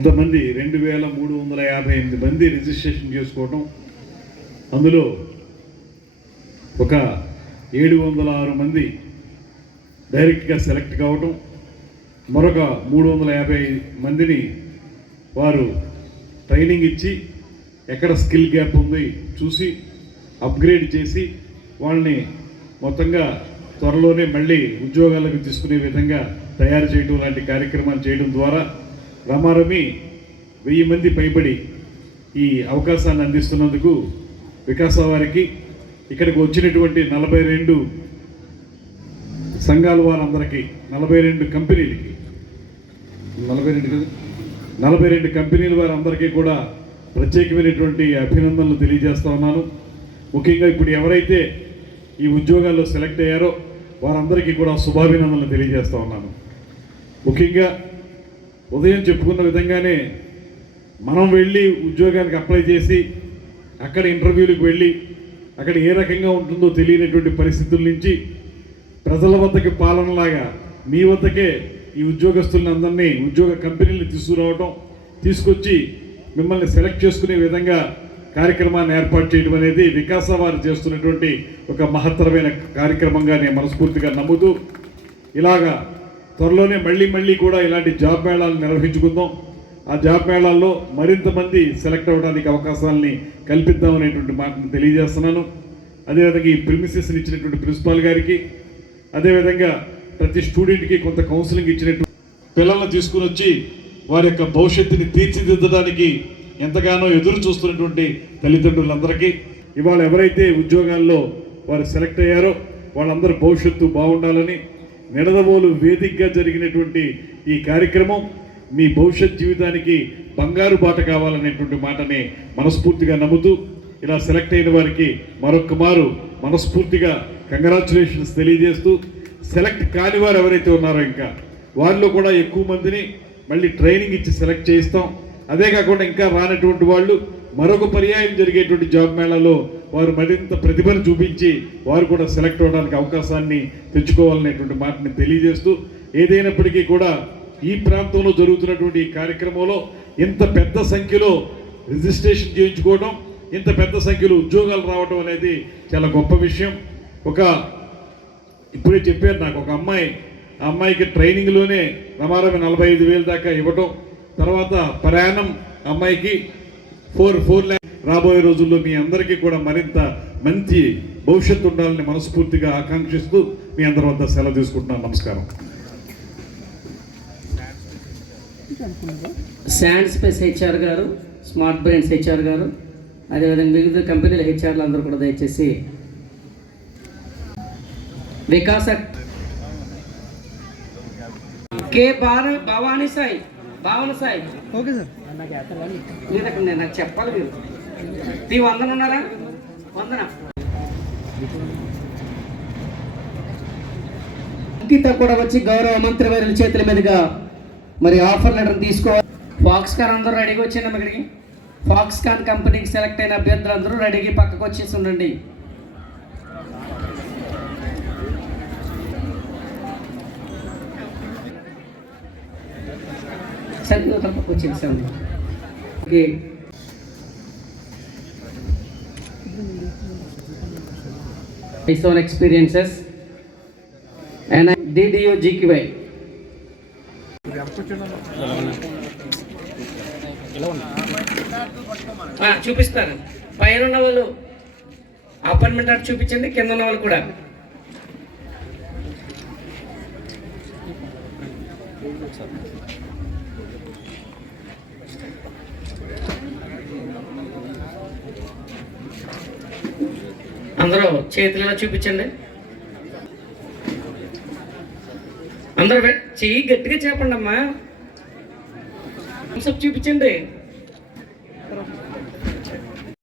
కొంతమంది రెండు వేల మూడు వందల యాభై ఎనిమిది మంది రిజిస్ట్రేషన్ చేసుకోవటం. అందులో ఒక ఏడు వందల ఆరు మంది డైరెక్ట్గా సెలెక్ట్ కావటం. మరొక మూడు వందల యాభై మందిని వారు ట్రైనింగ్ ఇచ్చి ఎక్కడ స్కిల్ గ్యాప్ ఉంది చూసి అప్గ్రేడ్ చేసి వాళ్ళని మొత్తంగా త్వరలోనే మళ్ళీ ఉద్యోగాలకు తీసుకునే విధంగా తయారు చేయడం లాంటి కార్యక్రమాలు చేయడం ద్వారా రమారమి వెయ్యి మంది పైబడి ఈ అవకాశాన్ని అందిస్తున్నందుకు వికాస వారికి ఇక్కడికి వచ్చినటువంటి నలభై రెండు సంఘాల వారందరికీ నలభై రెండు కంపెనీలకి నలభై రెండు? నలభై రెండు కంపెనీల వారందరికీ కూడా ప్రత్యేకమైనటువంటి అభినందనలు తెలియజేస్తా ఉన్నాను ముఖ్యంగా ఇప్పుడు ఎవరైతే ఈ ఉద్యోగాల్లో సెలెక్ట్ అయ్యారో వారందరికీ కూడా శుభాభినందనలు తెలియజేస్తా ఉన్నాను ముఖ్యంగా ఉదయం చెప్పుకున్న విధంగానే మనం వెళ్ళి ఉద్యోగానికి అప్లై చేసి అక్కడ ఇంటర్వ్యూలకు వెళ్ళి అక్కడ ఏ రకంగా ఉంటుందో తెలియనటువంటి పరిస్థితుల నుంచి ప్రజల వద్దకి పాలనలాగా మీ వద్దకే ఈ ఉద్యోగస్తుల్ని అందరినీ ఉద్యోగ కంపెనీలు తీసుకురావడం తీసుకొచ్చి మిమ్మల్ని సెలెక్ట్ చేసుకునే విధంగా కార్యక్రమాన్ని ఏర్పాటు చేయడం అనేది వికాస వారు చేస్తున్నటువంటి ఒక మహత్తరమైన కార్యక్రమంగా నేను మనస్ఫూర్తిగా నమ్ముతూ ఇలాగా త్వరలోనే మళ్ళీ మళ్ళీ కూడా ఇలాంటి జాబ్ మేళాలు నిర్వహించుకుందాం. ఆ జాబ్ మేళాల్లో మరింత మంది సెలెక్ట్ అవ్వడానికి అవకాశాలని కల్పిద్దాం అనేటువంటి మాటను తెలియజేస్తున్నాను. అదేవిధంగా ఈ ప్రిమిసెస్ని ఇచ్చినటువంటి ప్రిన్సిపాల్ గారికి అదేవిధంగా ప్రతి స్టూడెంట్కి కొంత కౌన్సిలింగ్ ఇచ్చినట్టు పిల్లల్ని తీసుకుని వచ్చి వారి యొక్క భవిష్యత్తుని తీర్చిదిద్దడానికి ఎంతగానో ఎదురు చూస్తున్నటువంటి తల్లిదండ్రులందరికీ ఇవాళ ఎవరైతే ఉద్యోగాల్లో వారు సెలెక్ట్ అయ్యారో వాళ్ళందరి భవిష్యత్తు బాగుండాలని నిడదవోలు వేదికగా జరిగినటువంటి ఈ కార్యక్రమం మీ భవిష్యత్ జీవితానికి బంగారు బాట కావాలనేటువంటి మాటని మనస్ఫూర్తిగా నమ్ముతూ ఇలా సెలెక్ట్ అయిన వారికి మరొక మారు మనస్ఫూర్తిగా కంగ్రాచులేషన్స్ తెలియజేస్తూ సెలెక్ట్ కాని వారు ఎవరైతే ఉన్నారో ఇంకా వారిలో కూడా ఎక్కువ మందిని మళ్ళీ ట్రైనింగ్ ఇచ్చి సెలెక్ట్ చేయిస్తాం. అదే కాకుండా ఇంకా రానటువంటి వాళ్ళు మరొక పర్యాయం జరిగేటువంటి జాబ్ మేళాలో వారు మరింత ప్రతిభను చూపించి వారు కూడా సెలెక్ట్ అవ్వడానికి అవకాశాన్ని తెచ్చుకోవాలనేటువంటి మాటని తెలియజేస్తూ ఏదైనప్పటికీ కూడా ఈ ప్రాంతంలో జరుగుతున్నటువంటి ఈ కార్యక్రమంలో ఇంత పెద్ద సంఖ్యలో రిజిస్ట్రేషన్ చేయించుకోవడం ఇంత పెద్ద సంఖ్యలో ఉద్యోగాలు రావడం అనేది చాలా గొప్ప విషయం. ఒక ఇప్పుడే చెప్పారు నాకు ఒక అమ్మాయి ఆ అమ్మాయికి ట్రైనింగ్లోనే రమారమి నలభై ఐదు వేలు దాకా ఇవ్వటం తర్వాత ప్రయాణం అమ్మాయికి ఫోర్ ఫోర్ ల్యాక్ రాబోయే రోజుల్లో మీ అందరికీ కూడా మరింత మంచి భవిష్యత్తు ఉండాలని మనస్ఫూర్తిగా ఆకాంక్షిస్తూ మీ అందరి వద్ద సెలవు తీసుకుంటున్నాను. నమస్కారం. శాండ్ స్పేస్ హెచ్ఆర్ గారు స్మార్ట్ బ్రెయిన్స్ హెచ్ఆర్ గారు అదేవిధంగా వివిధ కంపెనీల హెచ్ఆర్లు అందరూ కూడా దయచేసి వికాస కే భవానీ సాయి భావన సాయి. Okay sir. నేను నాకు చెప్పాలి మీరు. మీ వందన ఉన్నారా? వందన. అంకిత కూడా వచ్చి గౌరవ మంత్రి వారి చేతుల మీదుగా మరి ఆఫర్ లెటర్ తీసుకోవాలి ఫాక్స్కాన్ అందరూ రెడీగా వచ్చిండమ్మ ఇక్కడికి? ఫాక్స్కాన్ కంపెనీకి సెలెక్ట్ అయిన అభ్యర్థులు అందరూ రెడీగా పక్కకు వచ్చేసి ఉండండి. సరే పక్కకు వచ్చేసాను okay. Based on experiences. And DDO చూపిస్తారు పైన ఉన్న వాళ్ళు అపాయింట్మెంట్ అటు చూపించండి కింద ఉన్న వాళ్ళు కూడా. అందరూ చేతులలో చూపించండి. అందరూ వె- చెయ్యి గట్టిగా చెప్పండి అమ్మా చూపించండి.